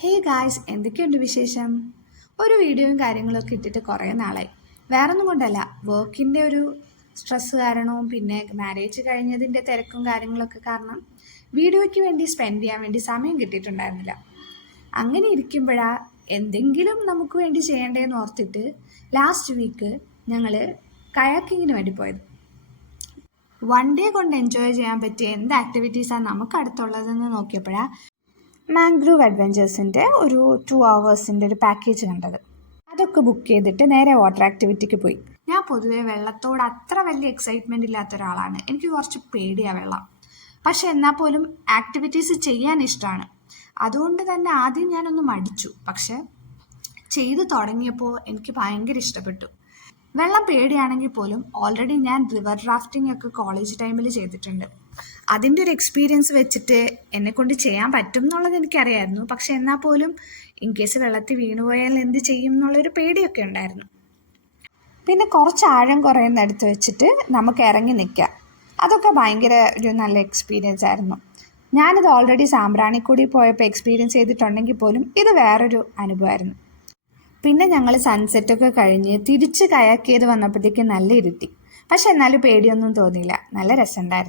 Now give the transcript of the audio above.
Hey guys, എന്തൊക്കെയുണ്ട് വിശേഷം? ഒരു വീഡിയോയും കാര്യങ്ങളൊക്കെ ഇട്ടിട്ട് കുറേ നാളായി. വേറൊന്നും കൊണ്ടല്ല, വർക്കിൻ്റെ ഒരു സ്ട്രെസ്സ് കാരണവും പിന്നെ മാരേജ് കഴിഞ്ഞതിൻ്റെ തിരക്കും കാര്യങ്ങളൊക്കെ കാരണം വീഡിയോയ്ക്ക് വേണ്ടി സ്പെൻഡ് ചെയ്യാൻ വേണ്ടി സമയം കിട്ടിയിട്ടുണ്ടായിരുന്നില്ല. അങ്ങനെ ഇരിക്കുമ്പോഴാണ് എന്തെങ്കിലും നമുക്ക് വേണ്ടി ചെയ്യേണ്ടതെന്ന് ഓർത്തിട്ട് ലാസ്റ്റ് വീക്ക് ഞങ്ങൾ കയാക്കിങ്ങിന് വേണ്ടി പോയത്. വൺ ഡേ കൊണ്ട് എൻജോയ് ചെയ്യാൻ പറ്റിയ എന്ത് ആക്ടിവിറ്റീസാണ് നമുക്ക് അടുത്തുള്ളതെന്ന് നോക്കിയപ്പോഴാണ് മാംഗ്രൂവ് അഡ്വഞ്ചേഴ്സിൻ്റെ ഒരു 2 hours ഒരു പാക്കേജ് കണ്ടത്. അതൊക്കെ ബുക്ക് ചെയ്തിട്ട് നേരെ വാട്ടർ ആക്ടിവിറ്റിക്ക് പോയി. ഞാൻ പൊതുവേ വെള്ളത്തോട് അത്ര വലിയ എക്സൈറ്റ്മെൻ്റ് ഇല്ലാത്ത ഒരാളാണ്. എനിക്ക് കുറച്ച് പേടിയാണ് വെള്ളം. പക്ഷെ എന്നാൽ പോലും ആക്ടിവിറ്റീസ് ചെയ്യാൻ ഇഷ്ടമാണ്. അതുകൊണ്ട് തന്നെ ആദ്യം ഞാനൊന്ന് മടിച്ചു. പക്ഷെ ചെയ്തു തുടങ്ങിയപ്പോൾ എനിക്ക് ഭയങ്കര ഇഷ്ടപ്പെട്ടു. വെള്ളം പേടിയാണെങ്കിൽ പോലും ഓൾറെഡി ഞാൻ റിവർ റാഫ്റ്റിംഗ് ഒക്കെ കോളേജ് ടൈമിൽ ചെയ്തിട്ടുണ്ട്. അതിൻ്റെ ഒരു എക്സ്പീരിയൻസ് വെച്ചിട്ട് എന്നെക്കൊണ്ട് ചെയ്യാൻ പറ്റും എന്നുള്ളത് എനിക്കറിയായിരുന്നു. പക്ഷെ എന്നാൽ പോലും ഇൻ കേസ് വെള്ളത്തിൽ വീണുപോയാൽ എന്ത് ചെയ്യും എന്നുള്ളൊരു പേടിയൊക്കെ ഉണ്ടായിരുന്നു. പിന്നെ കുറച്ച് ആഴം കുറയുന്നിടത്ത് വെച്ചിട്ട് നമുക്ക് ഇറങ്ങി നിൽക്കാം. അതൊക്കെ ഭയങ്കര ഒരു നല്ല എക്സ്പീരിയൻസ് ആയിരുന്നു. ഞാനിത് ഓൾറെഡി സാമ്പ്രാണിക്കൂടി പോയപ്പോൾ എക്സ്പീരിയൻസ് ചെയ്തിട്ടുണ്ടെങ്കിൽ പോലും ഇത് വേറൊരു അനുഭവമായിരുന്നു. പിന്നെ ഞങ്ങൾ സൺസെറ്റൊക്കെ കഴിഞ്ഞ് തിരിച്ച് കയാക്ക് ചെയ്ത് വന്നപ്പോഴത്തേക്കും നല്ല ഇരുട്ടി. പക്ഷെ എന്നാലും പേടിയൊന്നും തോന്നിയില്ല. നല്ല രസമുണ്ടായിരുന്നു.